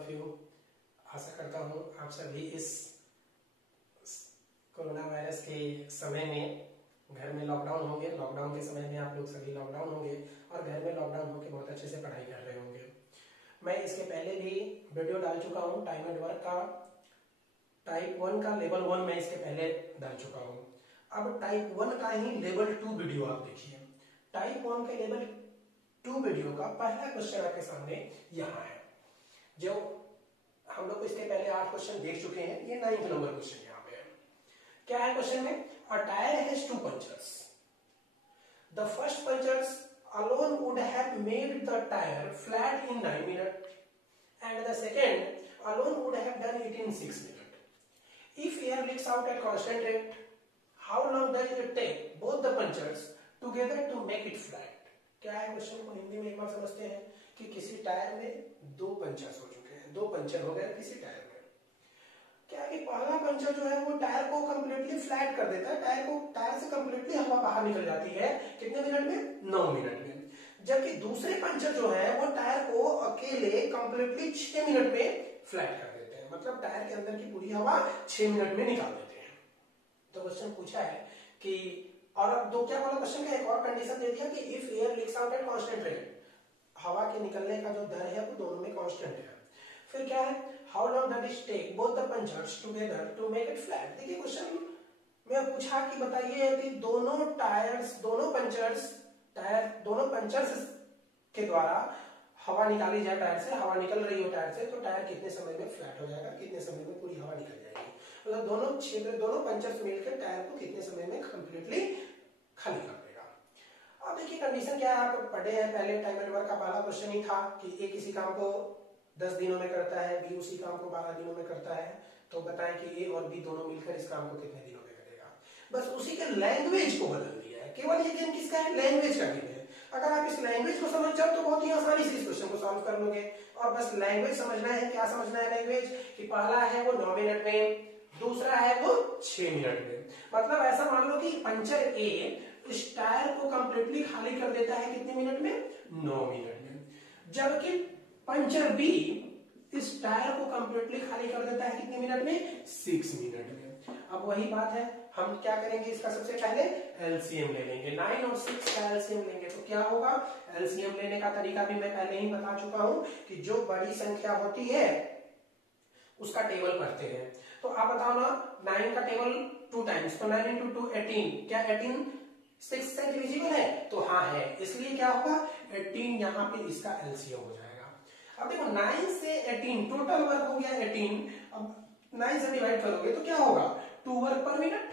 Of you. आशा करता हूँ आप सभी इस कोरोना वायरस के समय में घर में लॉकडाउन होंगे, लॉकडाउन के समय में आप लोग सभी लॉकडाउन होंगे और घर में लॉकडाउन होकर बहुत अच्छे से पढ़ाई कर रहे होंगे। मैं इसके पहले भी वीडियो डाल चुका हूँ टाइम एंड वर्क का, टाइप 1 का लेवल 1 मैं इसके पहले डाल चुका हूँ। अब टाइप 1 का ही लेवल 2 वीडियो आप देखिए। टाइप 1 के लेवल 2 वीडियो का पहला क्वेश्चन आपके सामने यहाँ है, जो हम लोग इसके पहले 8 क्वेश्चन देख चुके हैं। ये 9th नंबर क्वेश्चन यहाँ पे है। क्या है क्वेश्चन में? A tyre has 2 punchers. The first punchers alone would have made the tire flat in 9 minutes and the second alone would have done it in 6 minutes. If air leaks out at constant rate, how long does it take both the punctures together to make it flat? क्या है question को हिंदी में एक बार समझते हैं कि किसी tyre में 2 पंचर्स हो चुके हैं, 2 पंचर हो गए किसी टायर में। क्या है कि पहला पंचर जो है वो टायर को कंप्लीटली फ्लैट कर देता है, टायर से कंप्लीटली हवा बाहर निकल जाती है। कितने मिनट में? 9 मिनट में। जबकि दूसरे पंचर जो है वो टायर को अकेले कंप्लीटली 6 मिनट में फ्लैट कर देते हैं, मतलब टायर के अंदर की पूरी हवा 6 मिनट में निकाल देते हैं। तो क्वेश्चन पूछा है कि, और अब दो क्या वाला क्वेश्चन का एक और कंडीशन दे दिया कि if air leaks out at constant rate, हवा के निकलने का जो दर है वो दोनों में कांस्टेंट है। फिर क्या है? How long does it take both the punchers together to make it flat. देखिए क्वेश्चन में पूछा कि बताइए कि दोनों पंचर्स के द्वारा हवा निकाली जाए टायर से, हवा निकल रही हो टायर से, तो टायर कितने समय में फ्लैट हो जाएगा, कितने समय में पूरी हवा निकल जाएगी। मतलब दोनों पंचर्स मिलकर टायर को कितने समय में कंप्लीटली खाली कर देगा। अब देखिए कंडीशन क्या है, आप पढ़े हैं पहले टाइम एंड वर्क का पहला क्वेश्चन ही था कि ए किसी काम को 10 दिनों में करता है, बी उसी काम को 12 दिनों में करता है, तो बताएं कि ए और बी दोनों मिलकर इस काम को कितने दिनों में करेगा। बस उसी के लैंग्वेज को बदल दिया है। केवल ये गेम किसका है? लैंग्वेज का गेम है। अगर आप इस लैंग्वेज को समझ जाओ तो बहुत ही आसानी से इस क्वेश्चन को सॉल्व कर लोगे। और बस लैंग्वेज समझना है। क्या समझना है लैंग्वेज? कि पहला है वो 9 मिनट में, दूसरा है वो 6 मिनट में। मतलब ऐसा मान लो कि पंचर ए इस टायर को कंप्लीटली खाली कर देता है कितने मिनट में? 9 मिनट में। जबकि पंचर बी इस टायर को कंप्लीटली खाली कर देता है कितने मिनट में? 6 मिनट में। अब वही बात है, हम क्या करेंगे, इसका सबसे पहले एलसीएम ले लेंगे। 9 और 6 का एलसीएम लेंगे तो क्या होगा? एलसीएम लेने का तरीका भी मैं पहले ही बता चुका हूं कि जो बड़ी संख्या होती है उसका टेबल पढ़ते हैं। तो आप बताओ ना, 9 का टेबल 2 टाइम्स, तो 9 × 2 18। क्या 18 6 से डिविजिबल है? तो हाँ है, इसलिए क्या होगा? 18 यहाँ पे इसका एलसीएम हो जाएगा। अब देखो 9 से 18 टोटल वर्क हो गया 18। अब 9 से डिवाइड करोगे तो क्या होगा? 2 वर्क पर मिनट,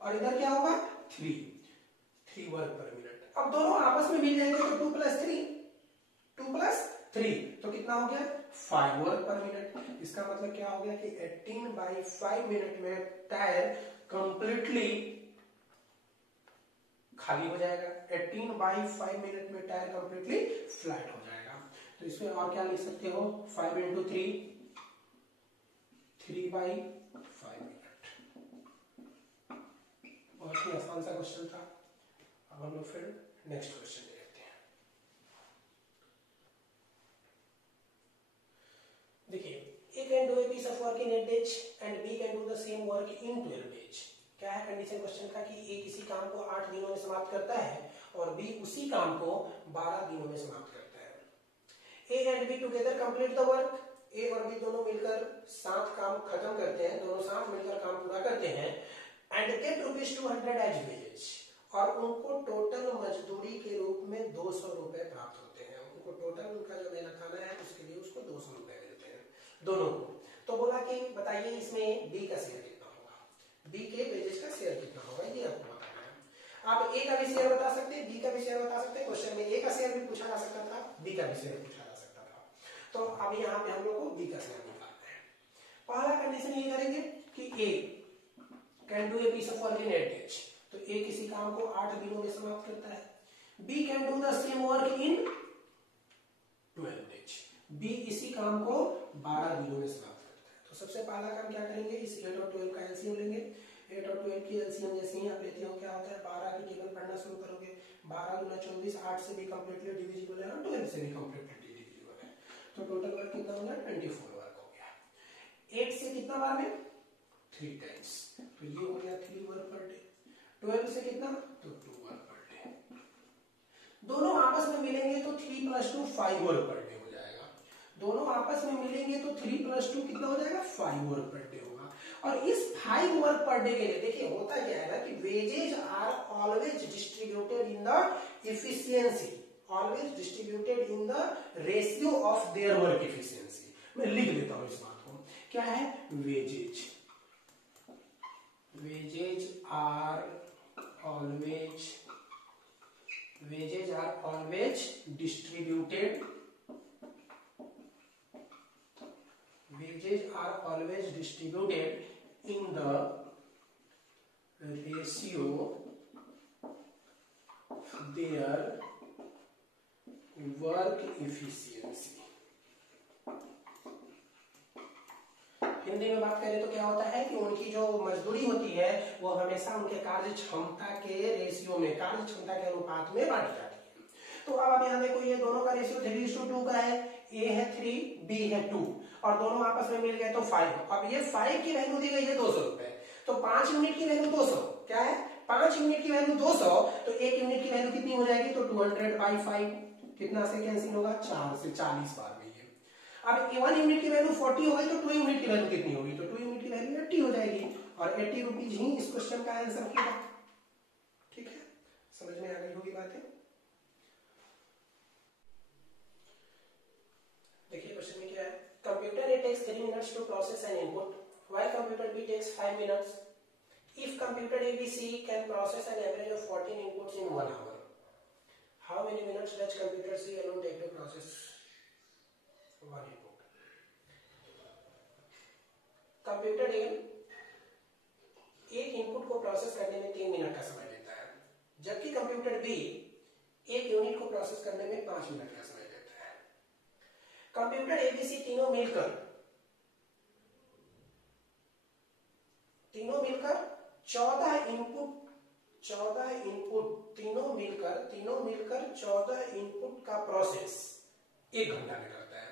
और इधर क्या होगा? 3 वर्क पर मिनट। अब दोनों आपस में मिल जाएंगे तो 2 + 3 तो कितना हो गया? 5 वर्क पर मिनट। इसका मतलब क्या हो गया कि 18/5 मिनट में टायर कंप्लीटली खाली हो जाएगा। 18/5 मिनट में टायर कंप्लीटली फ्लैट हो जाएगा। तो इसमें और क्या लिख सकते हो? 5 × 3 3/5 मिनट। बहुत ही आसान सा क्वेश्चन था। अब हम लोग फिर नेक्स्ट क्वेश्चन देखते हैं। देखिए, A can do a piece of work in 8 days and B can do the same work in 12 days। क्या है कंडीशन क्वेश्चन का कि ए किसी काम को 8 दिनों में समाप्त करता है और बी उसी काम को 12 दिनों में समाप्त करता है। A and B together complete the work. A और बी दोनों मिलकर साथ काम खत्म करते हैं, दोनों साथ मिलकर काम पूरा करते हैं एंड गेट ₹200 एज वेजेस, और उनको टोटल मजदूरी के रूप में 200 रुपए प्राप्त होते हैं। उनको टोटल उनका जो मेहनत खाना है उसके लिए उसको 200 रुपए मिलते हैं दोनों को। तो बोला कि बताइए इसमें बी का शेयर कितना होगा, बी के वेजेस का शेयर कितना होगा, ये आपको बताना है। आप ए का भी शेयर बता सकते हैं, बी का भी शेयर बता सकते हैं। क्वेश्चन में ए का शेयर भी पूछा जा सकता था, बी का भी शेयर पूछा जा सकता था। तो अब यहाँ पे हम लोग को बी का शेयर निकालना है। पहला कंडीशन ये करेंगे कि A can do a piece of work in 8 days, तो ए किसी काम को 8 दिनों में समाप्त करता है। B can do the same work in 12 days, B इसी काम को 12 दिनों में समाप्त करता है। तो सबसे पहला काम क्या करेंगे, इस 8 और 12 का एलसीएम लेंगे। 8 और 12 की एलसीएम जैसे ही आप लेते हो क्या होता है, 12 की टेबल पढ़ना शुरू करोगे। 12 × 24 8 से भी कंप्लीटली डिविजिबल है और 12 से भी कंप्लीटली डिविजिबल है। तो टोटल वर्क कितना होगा? 24 वर्क बार में 3 टाइम्स, तो ये हो गया 3 वर्क पर डे। 12 से कितना, तो 2 वर्क पर डे। दोनों आपस में मिलेंगे तो 3 + 2 5 वर्क पर डे हो जाएगा। दोनों आपस में मिलेंगे तो 3 + 2 कितना हो जाएगा, 5 वर्क पर डे होगा। और इस 5 वर्क पर डे के लिए देखिए होता क्या है ना कि wages are always distributed in the efficiency, always distributed in the ratio of their work efficiency. मैं लिख देता हूं इस बात को, क्या है, wages are always distributed in the ratio of their work efficiency। Hindi में बात करें तो क्या होता है कि उनकी जो मजदूरी होती है वो हमेशा उनके कार्य क्षमता के रेशियो में, कार्य क्षमता के अनुपात में बांटी जाती है। तो अब आप यहाँ देखो, ये दोनों का रेशियो 3:2 का है, ए है 3, बी है 2, और दोनों आपस में मिल गए तो 5। अब ये 5 की वैल्यू दी गई है 200 रुपए, तो 5 यूनिट की वैल्यू 200, क्या है, 5 यूनिट की वैल्यू 200, तो 1 यूनिट की वैल्यू कितनी हो जाएगी, तो 200/5, कितना से कैंसिल होगा, 4 से 40 बार में ये। अब 1 यूनिट की वैल्यू 40 हो गई, तो 2 यूनिट की वैल्यू कितनी होगी, तो 2 यूनिट की वैल्यू 80 हो जाएगी, और 80 रुपीज ही इस क्वेश्चन का आंसर होगा। ठीक है, समझ में आ गई होगी बातें। देखिए क्वेश्चन में क्या है, computer A takes 3 minutes to process an input while computer B takes 5 minutes. If computer ABC can process an average of 14 inputs in 1 hour, how many minutes does computer C alone take to process 1 input? Computer A एक input को process करने में 3 minute का समय लेता है, जबकि computer B एक यूनिट को प्रोसेस करने में 5 मिनट का समय लेता है। कंप्यूटर ABC तीनों मिलकर 14 इनपुट तीनों मिलकर 14 इनपुट का प्रोसेस 1 घंटा में करता है।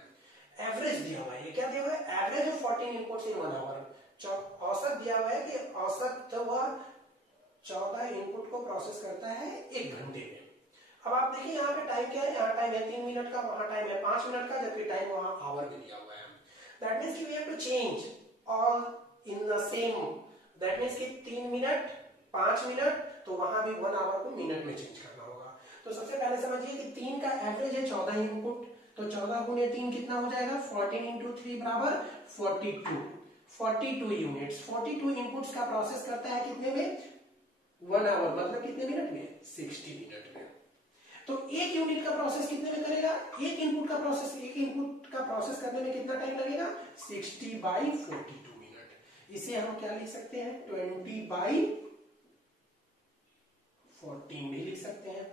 एवरेज दिया हुआ है, ये क्या दिया हुआ है, average of 14 inputs in 1 hour. औसत दिया हुआ है कि औसत वह 14 इनपुट को प्रोसेस करता है 1 घंटे में। अब आप देखिए यहाँ पे टाइम क्या है, यहाँ टाइम है 3 मिनट का, वहां टाइम है 5 मिनट का, जबकि टाइम वहां आवर में दिया हुआ है। दैट मींस कि we have to change all in the same, that means कि 3 मिनट 5 मिनट, तो वहां भी 1 आवर को मिनट में चेंज करना होगा। तो सबसे पहले समझिए कि 3 का एवरेज है 14 इनपुट, तो 14 गुने 3 कितना हो जाएगा, 14 × 3 बराबर 42 यूनिट्स। 42 इनपुट्स का प्रोसेस करता है कितने में, 1 आवर, मतलब कितने मिनट में, 60 मिनट में। तो 1 यूनिट का प्रोसेस कितने में करेगा, एक इनपुट का प्रोसेस करने में कितना टाइम लगेगा, 60/42 मिनट। इसे हम क्या लिख सकते हैं, 20/14 भी लिख सकते हैं।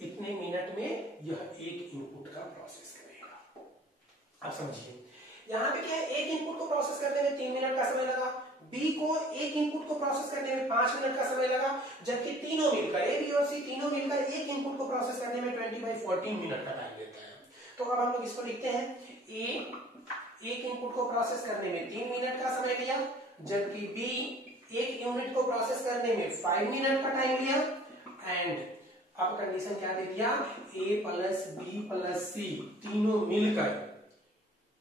इतने मिनट में यह एक इनपुट का प्रोसेस करेगा। आप समझिए यहां पे क्या है, एक इनपुट को प्रोसेस करने में 3 मिनट का समय लगा, बी को एक इनपुट को प्रोसेस करने में 5 मिनट का समय लगा, जबकि तीनों मिलकर, ए बी और सी तीनों मिलकर एक इनपुट को प्रोसेस करने में 20/14 मिनट का टाइम लेता है। तो अब हम लोग इसको लिखते हैं, ए एक इनपुट को प्रोसेस करने में 3 मिनट का समय लिया, जबकि बी एक यूनिट को प्रोसेस करने में 5 मिनट का टाइम लिया, एंड अब कंडीशन क्या दे दिया, ए प्लस बी प्लस सी तीनों मिलकर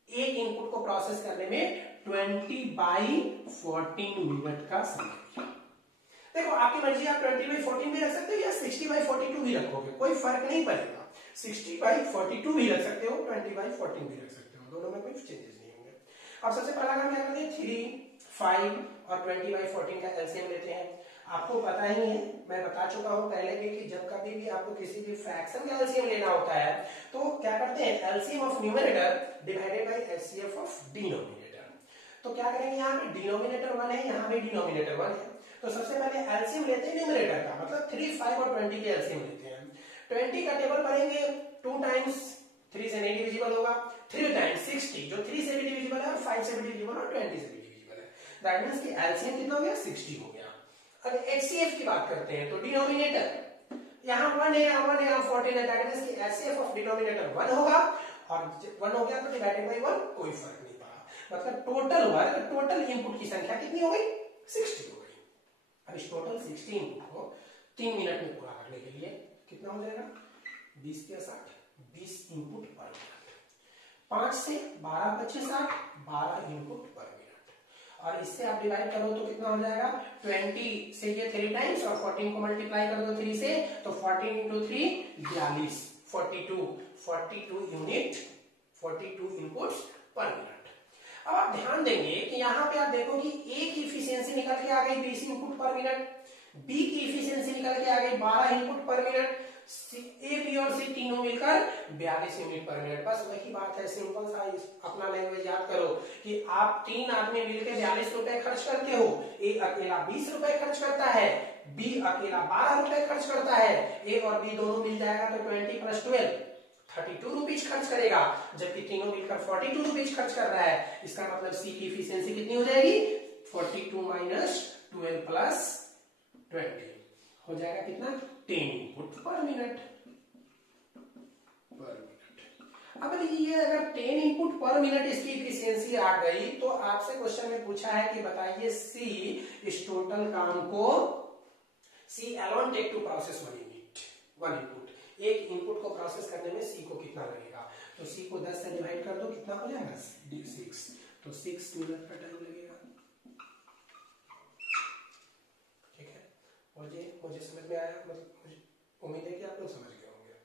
एक इनपुट को प्रोसेस करने में 20/14 मिनट का समय लिया। देखो आपकी मर्जी, आप 20/14 भी रख सकते हो या 60/42 भी रखोगे, कोई फर्क नहीं पड़ेगा। 60/42 भी रख सकते हो, 20/14 भी रख सकते हो, दोनों में कोई चेंजेस नहीं होंगे। अब सबसे पहला काम क्या करते हैं, 3, 5 और 20/14 का एलसीएम लेते हैं। आपको पता ही है, मैं बता चुका हूं पहले भी कि जब कभी भी आपको किसी भी फ्रैक्शन का एलसीएम लेना होता है तो क्या करते हैं, LCM of numerator divided by HCF of denominator. तो क्या करेंगे, यहाँ पे डिनोमिनेटर 1 है, यहाँ पे डिनोमिनेटर 1 है, तो सबसे पहले एलसीएम लेते हैं न्यूमरेटर का, मतलब 3, 5 और 20 के एलसीएम लेते हैं। 20 का टेबल पढ़ेंगे, 2 टाइम्स 3 से नहीं डिविजिबल होगा, 3 टाइम्स 60 जो 3 से भी डिविजिबल है, 5 से भी डिविजिबल और 20 से भी डिविजिबल है। दैट मींस कि एलसीएम कितना हो गया, 60 हो गया। अगर एचसीएफ की बात करते हैं तो डिनोमिनेटर यहाँ 1 है, यहाँ 1 है, यहाँ 14 है, that means HCF of denominator 1 होगा, और 1 हो गया तो डिवाइडेड बाय 1 कोई फर्क नहीं पड़ा। मतलब टोटल वर्क, टोटल इनपुट की संख्या कितनी हो गई? 60 हो गई। अब इस टोटल 60 इनपुट को 3 मिनट में पूरा करने के लिए कितना हो जाएगा? 20 के 60, 20 इनपुट पर मिनट। 5 से 12 बचे 60, 12 इनपुट पर मिनट। और इससे आप डिवाइड करो तो कितना हो जाएगा? 20 से ये 3 टाइम्स और 14 को मल्टीप्लाई कर दो 3 से, तो 14 इंटू 3 42, 42 यूनिट, 42 इनपुट्स पर मिनट। अब आप ध्यान देंगे कि यहाँ पे आप देखो कि ए की इफिशियंसी निकल के आ गई 20 इनपुट पर मिनट, बी की इफिशियंसी निकल के आ गई 12 इनपुट पर मिनट, ए बी और सी तीनों मिलकर 42 यूनिट पर मिनट। बस वही बात है, सिंपल सा अपना लैंग्वेज याद करो कि आप 3 आदमी मिलकर 42 रुपए खर्च करते हो। ए अकेला 20 रुपए खर्च करता है, बी अकेला 12 रुपए खर्च करता है, ए और बी दोनों मिल जाएगा तो 20 प्लस 12 32 रुपीज खर्च करेगा, जबकि तीनों मिलकर 42 रुपीज खर्च कर रहा है। इसका मतलब सी की इफिशियंसी कितनी हो जाएगी? 42 माइनस 12 प्लस 20 हो जाएगा कितना? 10 इनपुट पर मिनट। अब ये अगर 10 इनपुट पर मिनट इसकी इफिशियंसी आ गई तो आपसे क्वेश्चन में पूछा है कि बताइए सी इस टोटल काम को, C alone take to process 1 input, एक इनपुट को प्रोसेस करने में सी को कितना लगेगा? तो सी को 10 से डिवाइड कर दो, कितना हो जाएगा? 6, तो 6 मिनट का टाइम लगेगा। ठीक है, मुझे समझ में आया, मतलब मुझे उम्मीद है कि आप लोग समझ गए होंगे।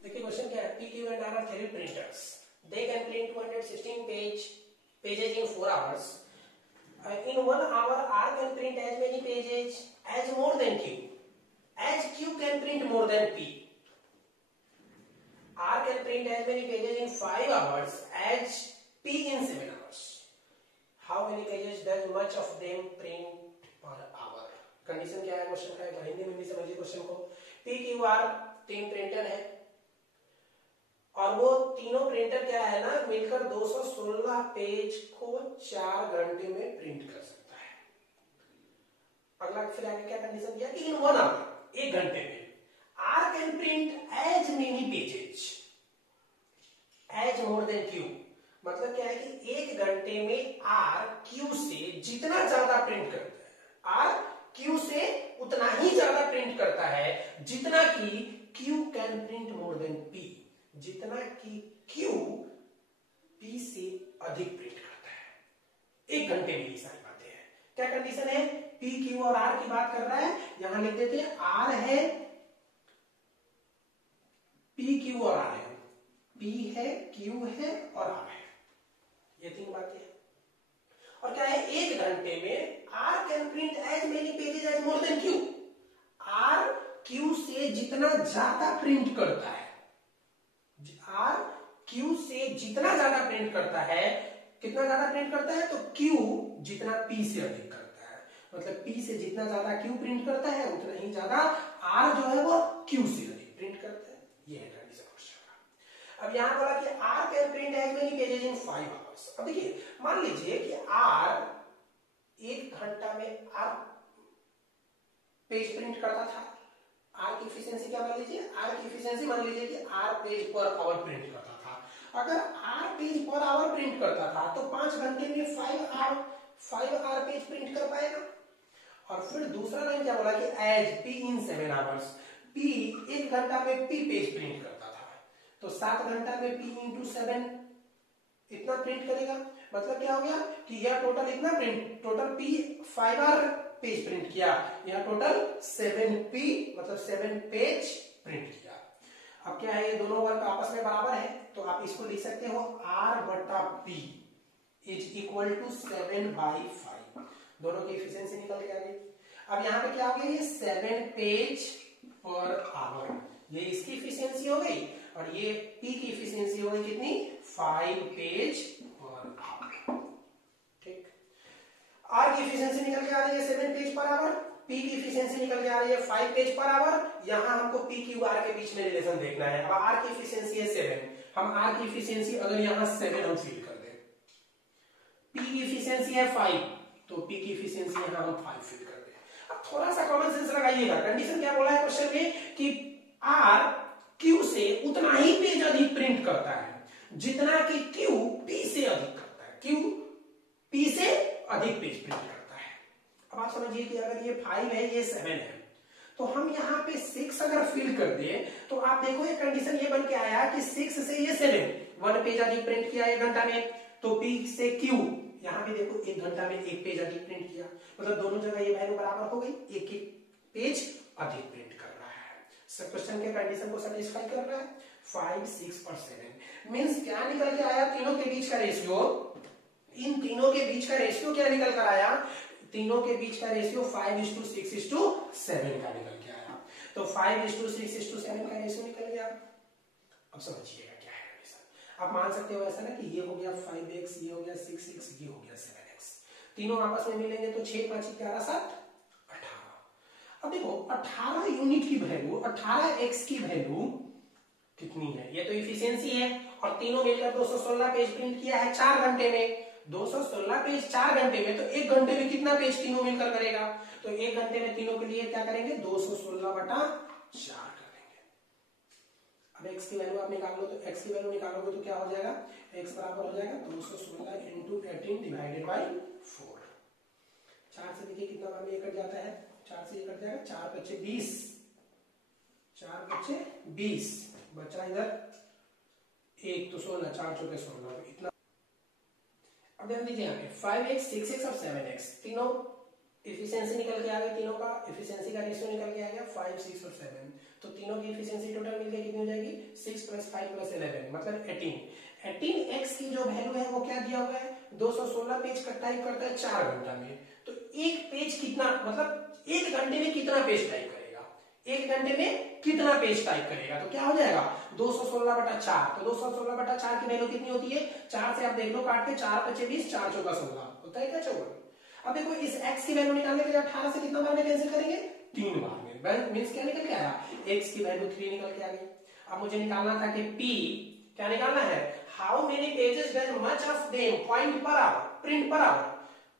देखिए क्वेश्चन क्या है? P, Q and R are 3 printers. They can print 216 pages in 4 hours. In 1 hour, R can print as many pages as more than Q. As Q can print more than P. R can print as many pages in 5 hours as P in 7 hours. How many pages does much of them print per hour? Condition क्या है question का? एक हिंदी में भी समझिए question को। P, Q, R 3 printer है और वो तीनों प्रिंटर क्या है ना, मिलकर 216 पेज को 4 घंटे में प्रिंट कर सकता है। अगला फिर आगे क्या कंडीशन दिया कि इन 1 आवर, 1 घंटे में R can print as many pages as more than Q. मतलब क्या है कि 1 घंटे में आर क्यू से जितना ज्यादा प्रिंट करता है, आर क्यू से उतना ही ज्यादा प्रिंट करता है जितना कि Q can print more than P, जितना कि क्यू पी से अधिक प्रिंट करता है। 1 घंटे में ये सारी बातें हैं। क्या कंडीशन है? पी, क्यू और आर की बात कर रहा है। यहां लिख देते हैं आर है, पी, क्यू और आर है, पी है, क्यू है और आर है, ये 3 बातें हैं। और क्या है? 1 घंटे में R can print as many pages as more than Q. R Q से जितना ज्यादा प्रिंट करता है, आर क्यू से जितना ज्यादा प्रिंट करता है, कितना ज्यादा प्रिंट करता है? तो क्यू जितना पी से अधिक करता है। मतलब पी से जितना ज्यादा क्यू प्रिंट करता है उतना ही ज्यादा आर जो है वो क्यू से अधिक प्रिंट करता है। ये है कंडीशन क्वेश्चन का। अब यहां बोला कि R can print as many pages in 5 hours. अब देखिए मान लीजिए कि आर 1 घंटा में आर पेज प्रिंट करता था। आर की एफिशिएंसी क्या मान लीजिए? आर की एफिशिएंसी मान लीजिए कि R page per hour print करता था। अगर R page per hour print करता था तो 5 घंटे में 5 आर पेज प्रिंट कर पाएगा। और फिर दूसरा लाइन क्या बोला कि as P in 7 hours, P 1 घंटा में पी पेज प्रिंट करता था, तो 7 घंटा में पी इंटू 7 इतना प्रिंट करेगा। मतलब क्या हो गया कि यह टोटल इतना print, total P 5 R page print किया, यह टोटल 7p मतलब 7 पेज प्रिंट किया। अब क्या है, ये दोनों वर्क आपस में बराबर है तो आप इसको लिख सकते हो r बटा p इज इक्वल टू 7/5। दोनों की एफिशिएंसी निकल के आ गई। अब यहाँ पे क्या हो गया, ये 7 पेज पर आवर, ये इसकी एफिशिएंसी हो गई और ये p की एफिशिएंसी हो गई कितनी? 5 पेज पर आवर। ठीक, आर की एफिशिएंसी निकल के आ रही है 7 पेज पर आवर, पी की एफिशिएंसी निकल के आ रही है 5 पेज पर आवर। यहां हमको पी क्यू आर के बीच में रिलेशन देखना है। अब आर की एफिशिएंसी है 7, हम आर की एफिशिएंसी अगर यहां 7 हम फील कर दें, पी की इफिशियंसी है 5, तो P की इफिशियंसी यहां हम 5 फिट करते हैं। अब थोड़ा सा कॉमन सेंस लगाइएगा, कंडीशन क्या बोला है क्वेश्चन में कि R Q से उतना ही पेज अधिक प्रिंट करता है जितना कि Q P से अधिक करता है, Q P से अधिक पेज प्रिंट करता है। अब आप समझिए कि अगर ये 5 है ये 7 है, तो हम यहाँ पे 6 अगर फिल कर दे तो आप देखो ये कंडीशन ये बन के आया कि 6 से ये 7 1 पेज अधिक प्रिंट किया 1 घंटा में, तो P से Q यहाँ पे देखो 1 घंटा में 1 पेज अधिक प्रिंट किया, मतलब दोनों जगह ये वैल्यू बराबर हो गई, एक एक पेज अधिक प्रिंट कर रहा है। सब क्वेश्चन के कंडीशन को सेटिस्फाई कर रहा है। 5, 6 और 7 मींस क्या निकल के आया, तीनों के बीच का रेशियो, इन तीनों के बीच का रेशियो क्या निकल कर आया, तीनों के बीच का रेशियो 5:6:7 का निकल के आया। तो 5:6:7 का रेशियो निकल गया। अब समझिएगा क्या है कंडीशन। आप मान सकते हो ऐसा ना कि ये हो गया 5x, ये हो गया 6x, ये हो गया 7x, तीनों आपस में मिलेंगे तो 6, 5, 11, 7, 18। अब देखो 18 यूनिट की वैल्यू, 18x की वैल्यू कितनी है, ये तो इफिशियंसी है, और तीनों मिलकर 216 पेज प्रिंट किया है 4 घंटे में। 216 पेज 4 घंटे में, तो 1 घंटे में कितना पेज तीनों मिलकर करेगा, तो 1 घंटे में तीनों के लिए क्या करेंगे, 216/4 कर देंगे। अब x की वैल्यू आप निकाल लो, तो x की वैल्यू निकालोगे तो क्या हो जाएगा, x बराबर हो जाएगा 216 × 18 डिवाइडेड बाई 4। 4 से देखिए कितना बार में ये कट जाता है, 4 से ये कट जाएगा, 4 बचे 20, 4 बचे 20, बचा इधर 1 तो 16, 4 चौके 16, तो इतना। अब ध्यान दीजिए यहाँ पे 5x, 6x और 7x तीनों इफिशियंसी निकल के आ गई, तीनों का इफिशियंसी का रेशियो निकल के आ गया 5, 6 और 7, तो तीनों की इफिशियंसी टोटल मिलकर कितनी हो जाएगी, 6 + 5 + 11 मतलब 18। 18x की जो वैल्यू है वो क्या दिया हुआ है, 216 पेज का टाइप करता है 4 घंटा में, तो एक पेज कितना, मतलब 1 घंटे में कितना पेज टाइप करेगा, 1 घंटे में कितना पेज टाइप करेगा, तो क्या हो जाएगा 216/4। तो 216/4 की वैल्यू कितनी होती है, 4 से आप देख लो काट के, 4 बचे 20, 4 चौका 16 होता है क्या, 54। अब देखो इस x की वैल्यू निकालने के लिए 18 से कितना बार में कैंसिल करेंगे, 3 बार में, मींस क्या निकल के आया, x की वैल्यू 3 निकल के आ गई। अब मुझे निकालना था कि p क्या निकालना है, how many pages does much of them point पर आवर प्रिंट पर आवर,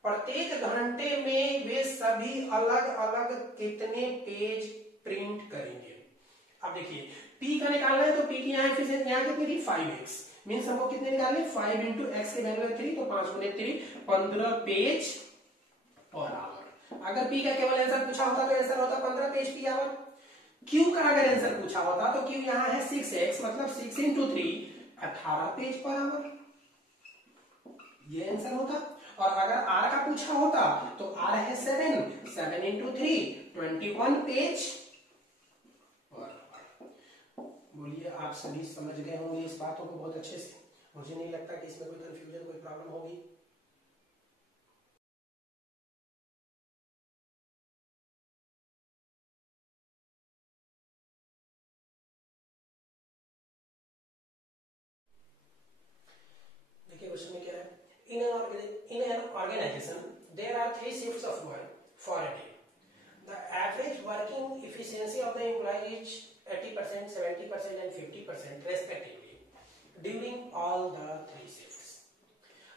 प्रत्येक घंटे में वे सभी अलग अलग कितने पेज प्रिंट करेंगे। अब देखिए P का निकालना है, तो P की यहाँ एफिशिएंसी यहाँ कितनी थी 5x, मींस हमको कितने निकालने, 5 × x की वैल्यू है 3, तो 5 × 3 15 पेज पर आवर। अगर P का केवल आंसर पूछा होता तो आंसर होता 15 पेज पर आवर। Q का अगर आंसर पूछा होता तो Q यहाँ है 6x, मतलब 6 × 3 18 पेज पर आवर, ये आंसर होता। और अगर R का पूछा होता तो R है 7 × 3 21 पेज। बोलिए आप सभी समझ गए होंगे इस बातों को बहुत अच्छे से, मुझे नहीं लगता कि इसमें कोई कंफ्यूजन, कोई प्रॉब्लम होगी। देखिए क्वेश्चन में क्या है, in an organization there are 3 shifts of work for a day. The average working efficiency of the employee is 80%, 70% and 50% respectively during all the 3 shifts.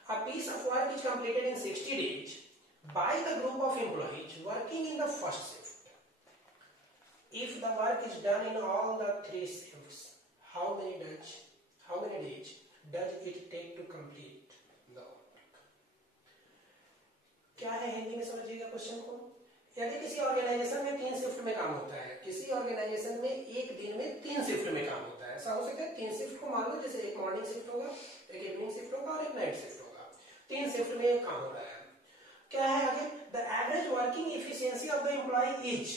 A piece of work is completed in 60 days by the group of employees working in the first shift. If the work is done in all the 3 shifts, how many days does it take to complete the work? क्या है हिंदी में समझिएगा question को। यदि किसी organisation में 3 shift में काम होता है, किसी ऑर्गेनाइजेशन में एक दिन में 3 शिफ्ट में काम होता है, ऐसा हो सकता है 3 शिफ्ट को मान लो, जैसे एक मॉर्निंग शिफ्ट होगा, एक इवनिंग शिफ्ट होगा और एक नाइट शिफ्ट होगा, 3 शिफ्ट में काम हो रहा है। क्या है आगे, the average working efficiency of the employee is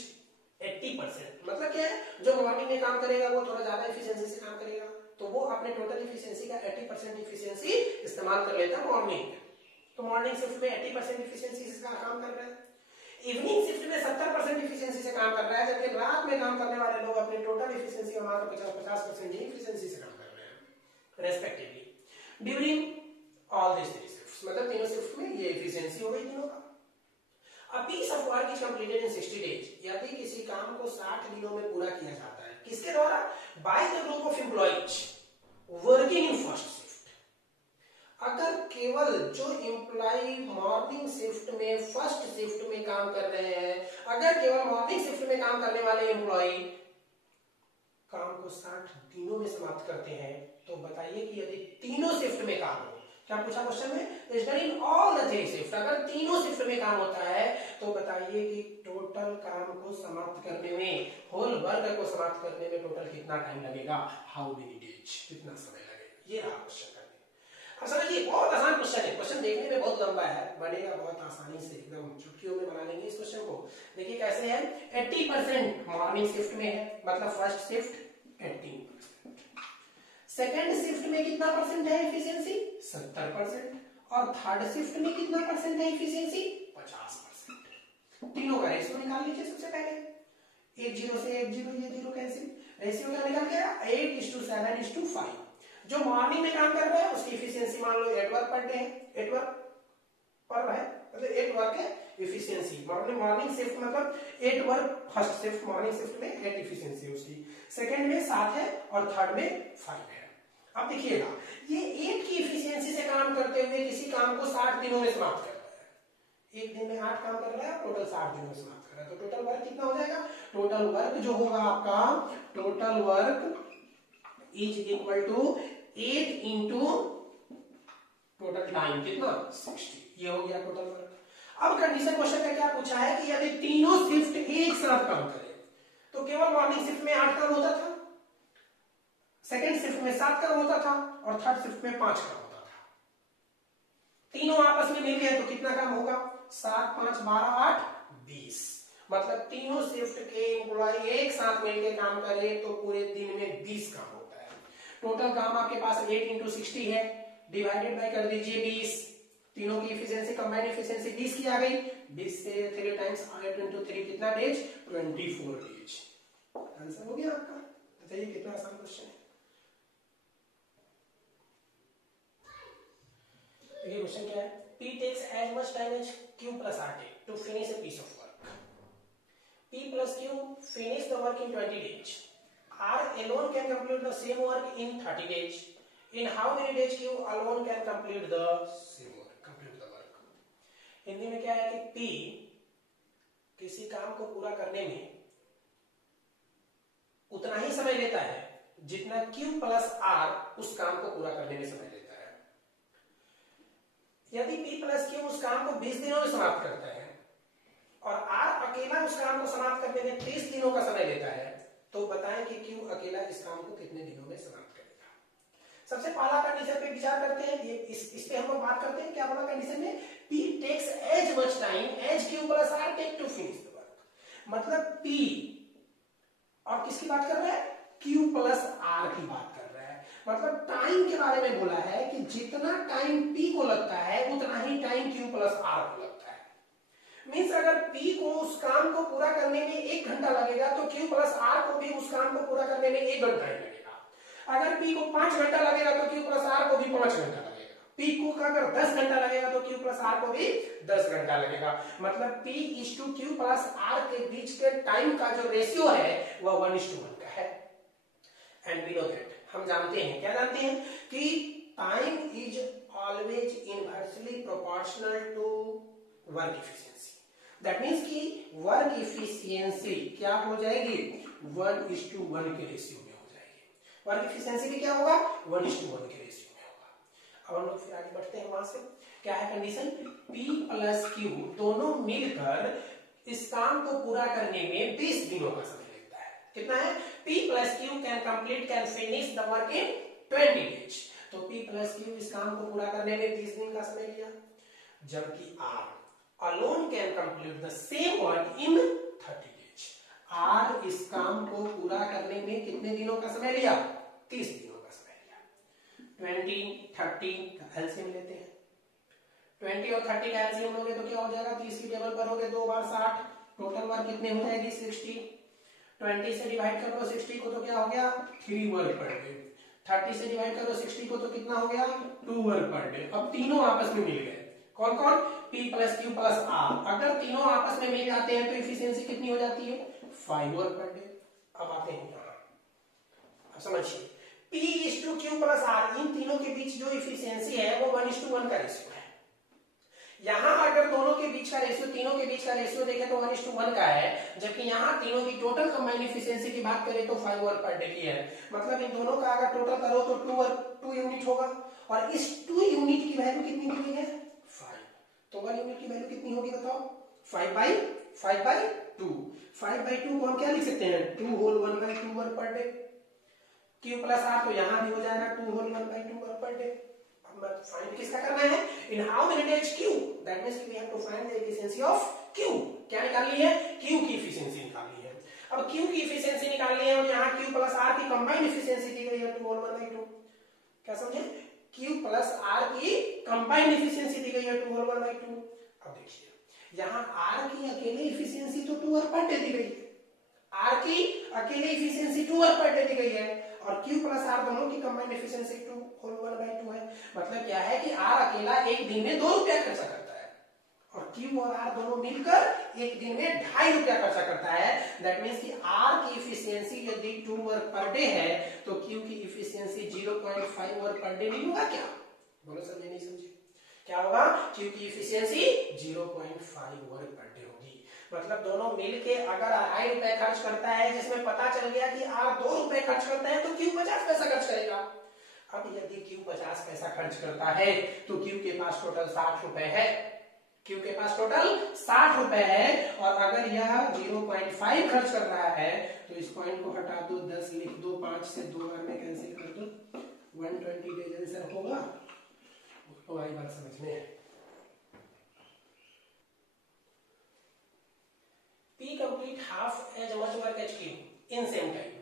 80%, मतलब क्या है, जो मॉर्निंग में काम करेगा वो थोड़ा ज्यादा एफिशिएंसी से काम करेगा, तो वो अपने टोटल एफिशिएंसी का 80% एफिशिएंसी इस्तेमाल कर लेता है मॉर्निंग में, तो मॉर्निंग शिफ्ट में 80% एफिशिएंसी से काम कर रहा है। इवनिंग शिफ्ट में 70% एफिशिएंसी से काम कर रहा है, जबकि रात में काम करने वाले लोग अपने टोटल एफिशिएंसी का मात्र 50% ही एफिशिएंसी से काम कर रहे हैं respectively during all this 3 shifts, मतलब तीनों शिफ्ट में ये एफिशिएंसी हो गई तीनों का। A piece of work is completed in 60 days, यदि किसी काम को 60 दिनों में पूरा किया जाता है, किसके द्वारा, by the group of employees working in first shift. अगर केवल जो एम्प्लॉय मॉर्निंग शिफ्ट में फर्स्ट शिफ्ट में काम कर रहे हैं, अगर केवल मॉर्निंग शिफ्ट में काम करने वाले एम्प्लॉय काम को 60 दिनों में समाप्त करते हैं, तो बताइए कि यदि तीनों शिफ्ट में काम हो, क्या पूछा क्वेश्चन में, is done in all the 3 shift, अगर तीनों शिफ्ट में काम होता है तो बताइए कि टोटल काम को समाप्त करने में, होल वर्क को समाप्त करने में टोटल कितना टाइम लगेगा, हाउ मेनी डेज, कितना समय लगेगा, ये रहा क्वेश्चन करने। अब समझिए बहुत आसान क्वेश्चन है, क्वेश्चन देखने में बहुत लंबा है, बनेगा बहुत आसानी से, एकदम चुटकियों में बना लेंगे इस क्वेश्चन को। देखिए कैसे है, 80% मॉर्निंग शिफ्ट में है, मतलब फर्स्ट शिफ्ट 80%, सेकेंड शिफ्ट में कितना परसेंट है एफिशिएंसी, 70%, और थर्ड शिफ्ट में कितना परसेंट है एफिशिएंसी, 50%। तीनों का रेशियो निकाल लीजिए सबसे पहले, 10 से 10, ये 0 कैंसिल, रेशियो क्या निकल गया, 8:7:5। जो मॉर्निंग में काम कर रहा है उसकी एफिशिएंसी मान लो 8 वर्क पर डे है, 8 वर्क पर है, मतलब 8 वर्क है एफिशिएंसी, मॉर्निंग शिफ्ट मतलब 8 work first shift, morning shift में 8 एफिशिएंसी उसकी, सेकंड में 7 है और थर्ड में 5 है। अब देखिएगा ये 8 की एफिशिएंसी से काम करते हुए किसी काम को 60 दिनों में समाप्त कर रहा है, एक दिन में 8 काम कर रहा है, टोटल 60 दिनों में समाप्त कर रहा है, तो टोटल वर्क कितना हो जाएगा, टोटल वर्क जो होगा आपका, total work is equal to 8 into total time कितना, 60, ये हो गया टोटल वर्क। अब कंडीशन क्वेश्चन में क्या पूछा है कि यदि तीनों शिफ्ट एक साथ काम करें, तो केवल मॉर्निंग शिफ्ट में 8 काम होता था, सेकेंड शिफ्ट में 7 काम होता था, और थर्ड शिफ्ट में 5 काम होता था। तीनों आपस में मिल गए तो कितना काम होगा, 7, 5, 12, 8, 20, मतलब तीनों शिफ्ट के एम्प्लॉय एक साथ मिलकर काम करे तो पूरे दिन में 20 काम होता है। टोटल काम आपके पास 8 इंटू 60 है, डिवाइडेड बाय कर दीजिए 20, तीनों की एफिशिएंसी कंबाइंड एफिशिएंसी 20 की आ गई, 20 से 3 टाइम्स 8 इंटू 3 कितना डेज, 24 डेज। आंसर हो गया आपका। बताइए कितना आसान क्वेश्चन है। ये क्वेश्चन क्या है, P takes as much time as Q plus R take to finish a piece of work. P plus Q finish the work in 20 days. R alone can complete the same work in 30 days. In how many days Q alone can complete the same work? Complete the work. Hindi में क्या है कि P किसी काम को पूरा करने में उतना ही समय लेता है जितना Q plus R उस काम को पूरा करने में समय लेता है। यदि P plus Q उस काम को 20 दिनों में समाप्त करता है और R अकेला उस काम को समाप्त करने में 30 दिनों का समय लेता है, तो बताएं कि Q अकेला इस काम को कितने दिनों में समाप्त करेगा। सबसे पहला कंडीशन पे विचार करते हैं, ये इस पे हम लोग बात करते हैं। क्या बोला कंडीशन में, P takes as much time as Q plus R take to finish the work, मतलब P और किसकी बात कर रहा है, Q plus R की बात कर रहा है, मतलब टाइम के बारे में बोला है कि जितना टाइम P को लगता है उतना ही टाइम Q plus R को लगता है। मींस अगर P को उस काम को पूरा करने में 1 घंटा लगेगा तो Q plus R को भी उस काम को पूरा करने में 1 घंटा ही लगेगा। अगर P को 5 घंटा लगेगा तो Q plus R को भी 5 घंटा लगेगा। P को अगर 10 घंटा लगेगा तो Q plus R को भी 10 घंटा लगेगा। मतलब P is to Q plus R के बीच के टाइम का जो रेशियो है वह 1:1 का है। एंड वी नो दैट, हम जानते हैं, क्या जानते हैं कि time is always inversely proportional to work efficiency. That means कि वर्क इफिशियंसी क्या हो जाएगी, 1:1 के रेशियो में हो जाएगी। वर्क इफिशियंसी भी क्या होगा, 1:1 के रेशियो में होगा। अब हम लोग फिर आगे बढ़ते हैं वहां से। क्या है कंडीशन, P plus Q दोनों मिलकर इस काम को पूरा करने में 20 दिनों का समय लगता है। कितना है, P plus Q can finish the work in 20 days। तो P plus Q इस काम को पूरा करने में 20 दिन का समय लिया, जबकि R alone can complete the same work in 30 days। R इस काम को पूरा करने में कितने दिनों का समय लिया, 30 दिनों का समय लिया। 20, 30 का एलसीएम लेते हैं, 20 और 30 का एलसीएम लोगे तो क्या हो जाएगा, 30 की टेबल पर होगे 2 बार 60, टोटल वर्क कितने हो जाएगी 60। 20 से डिवाइड कर लो 60 को तो क्या हो गया 3 वर्क पर डे। 30 से डिवाइड करो 60 को तो कितना हो गया 2 वर्क पर डे। अब तीनों आपस में मिल गए, कौन कौन, P plus Q plus R। अगर तीनों आपस में मिल जाते हैं तो एफिशिएंसी कितनी हो जाती है 5 वर्क पर डे। अब आते हैं यहाँ, अब समझिए P/Q प्लस आर, इन तीनों के बीच जो इफिशियंसी है वो 1:1 का रेशियो है। यहां अगर दोनों के बीच का रेशियो, तीनों के बीच का रेशियो देखें तो 1:1 का है, जबकि यहां तीनों की टोटल कंबाइंड इफिशियंसी की बात करें तो 5 वर्क पर डे की है। मतलब इन दोनों का अगर टोटल करो तो 2 यूनिट होगा, और इस 2 यूनिट की वैल्यू कितनी दी गई है? 5। तो 1 यूनिट की वैल्यू कितनी होगी बताओ? 5/2। 5/2 को हम क्या लिख सकते हैं? 2 whole 1/2 work per day. Q plus R तो यहां भी हो जाएगा 2 whole 1/2 work per day. Find किसका करना है? In how many days Q, that means we have to find the efficiency of Q। क्या निकालनी है? Q की एफिशिएंसी निकालनी है। अब Q की एफिशिएंसी निकालनी है और यहाँ Q प्लस R की कंबाइंड एफिशिएंसी दी गई है 2 होल 1/2। क्या समझे? Q प्लस R की कंबाइंड एफिशिएंसी दी गई है 2 होल 1/2। अब देखिए यहाँ R की अकेले एफिशिएंसी तो 2 वर्क पर डे दी गई है, R की अकेले एफिशिएंसी 2 वर्क पर डे दी गई है, और Q प्लस R दोनों की कंबाइंड एफिशिएंसी 2 होल 1/2 है। मतलब क्या है कि R अकेला एक दिन में 2 रुपया खर्चा करता है, और Q और R दोनों मिलकर एक दिन में 2.5 रुपया खर्चा करता है। दैट मींस कि R की एफिशिएंसी यदि 2 वर्क पर डे है तो Q की एफिशिएंसी 0.5 वर्क पर डे नहीं होगा क्या? बोलो समझे नहीं समझे? क्या होगा? Q की एफिशिएंसी 0.5 वर्क पर डे होगी। मतलब दोनों मिलके अगर 2.5 रुपए खर्च करता है, जिसमें पता चल गया कि R 2 रुपए खर्च करता है, तो Q 50 पैसा खर्च करेगा। अब यदि Q 50 पैसा खर्च करता है तो Q के पास टोटल 60 रुपए है। Q के पास टोटल 60 रुपए है, और अगर यह 0.5 खर्च कर रहा है तो इस पॉइंट को हटा दो, 10 लिख दो, 5 से 2 बार में कैंसिल कर दो, 120 डेज आंसर होगा। हमारी बात समझ में है? P complete half as much work as Q in same time.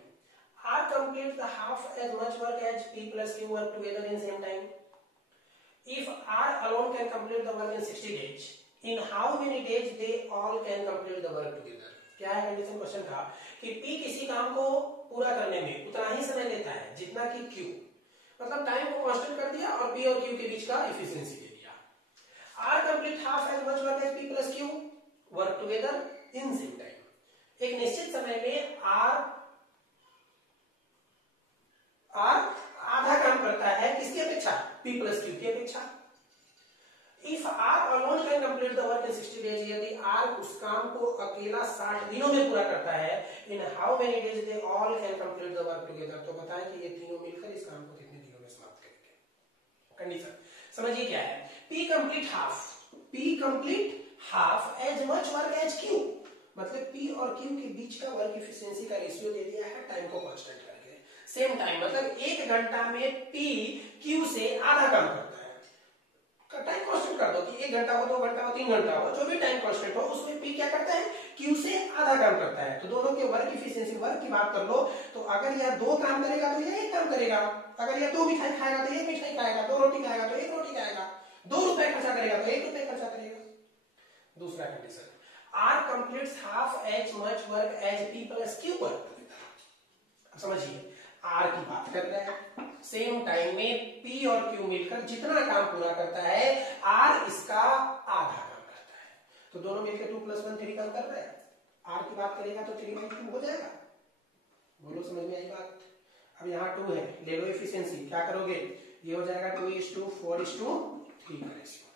R complete the half as much work as P plus Q work together in same time. If R alone can complete the work in 60 days, in how many days they all can complete the work together? क्या है condition question का कि P किसी काम को पूरा करने में उतना ही समय लेता है जितना कि Q, मतलब टाइम को कांस्टेंट कर दिया और P और Q के बीच का एफिशिएंसी दे दिया। R complete half as much work as P plus Q work together in same time. एक निश्चित समय में R आधा काम करता है किसकी अपेक्षा? P plus Q की अपेक्षा। If R alone can complete the work in 60 days, यदि R उस काम को अकेला 60 दिनों में पूरा करता है, in how many days they all can complete the work together, तो बताएं कि ये तीनों मिलकर इस काम को कितने दिनों में समाप्त करेंगे। कंडीशन समझिए क्या है? P complete half as much work as Q, मतलब P और Q के बीच का वर्क एफिशिएंसी का रेशियो दे दिया है टाइम को कांस्टेंट करके। सेम टाइम मतलब 1 घंटा में P Q से आधा काम करता है। टाइम कांस्टेंट कर दो कि 1 घंटा हो, 2 घंटा हो, 3 घंटा हो, जो भी टाइम कांस्टेंट हो उसमें P क्या करता है? Q से आधा काम करता है। तो दोनों के वर्क एफिशिएंसी, वर्क की बात कर लो तो अगर यह 2 काम करेगा तो यह 1 काम करेगा, अगर यह 2 मिठाई खाएगा तो 1 मिठाई खाएगा, 2 रोटी खाएगा तो 1 रोटी खाएगा, 2 रुपए खर्चा करेगा तो 1 रुपए खर्चा करेगा। दूसरा condition, R completes half as much work as P plus Q work together। अब समझिए R की बात कर रहे हैं, सेम टाइम में P और Q मिलकर जितना काम पूरा करता है R इसका आधा काम करता है, तो दोनों मिलकर 2 + 1 3 काम कर रहे हैं। R की बात करेगा तो 3/2 हो जाएगा। बोलो समझ में आई बात? अब यहाँ 2 है, ले लो एफिशिएंसी, क्या करोगे? ये हो जाएगा 2:4:3 का रेशियो,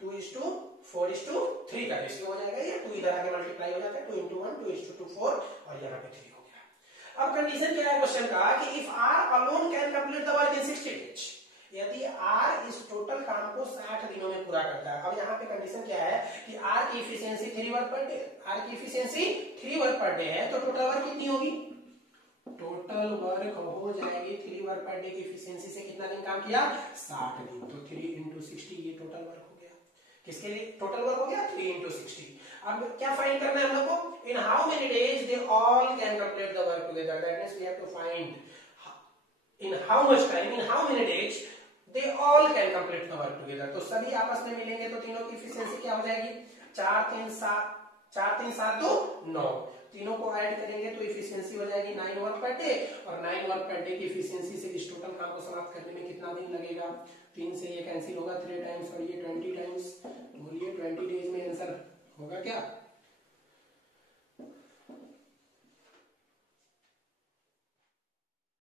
2:4:3 का रेशियो हो जाएगा। ये 2 इधर आके मल्टीप्लाई हो जाता है, 2 × 1 2:4, और यहाँ पे 3 हो गया। अब कंडीशन क्या है क्वेश्चन का कि if R alone can complete the work in 60 days, यदि R इस टोटल काम को 60 दिनों में पूरा करता है। अब यहाँ पे कंडीशन क्या है कि R की efficiency 3 work per day, R की एफिशिएंसी 3 वर्क पर डे है, तो टोटल वर्क कितनी होगी? टोटल वर्क हो जाएगी 3 वर्क पर डे की एफिशिएंसी से कितना दिन काम किया? 60 दिन। तो 3 × 60 ये टोटल वर्क हो गया। किसके लिए टोटल वर्क हो गया? 3 × 60। अब क्या फाइंड करना है हम लोग को? In how many days they all can complete the work together, that means we have to find in how much time, in how many days they all can complete the work together. तो सभी आपस में मिलेंगे तो तीनों की efficiency क्या हो जाएगी? 4 3 7 तो 9, तीनों को ऐड करेंगे तो एफिशिएंसी हो जाएगी 9 वर्क पर डे, और 9 वर्क पर डे की एफिशिएंसी से इस टोटल काम को समाप्त करने में कितना दिन लगेगा? 3 से ये कैंसिल होगा, 3 टाइम्स, और ये 20 टाइम्स,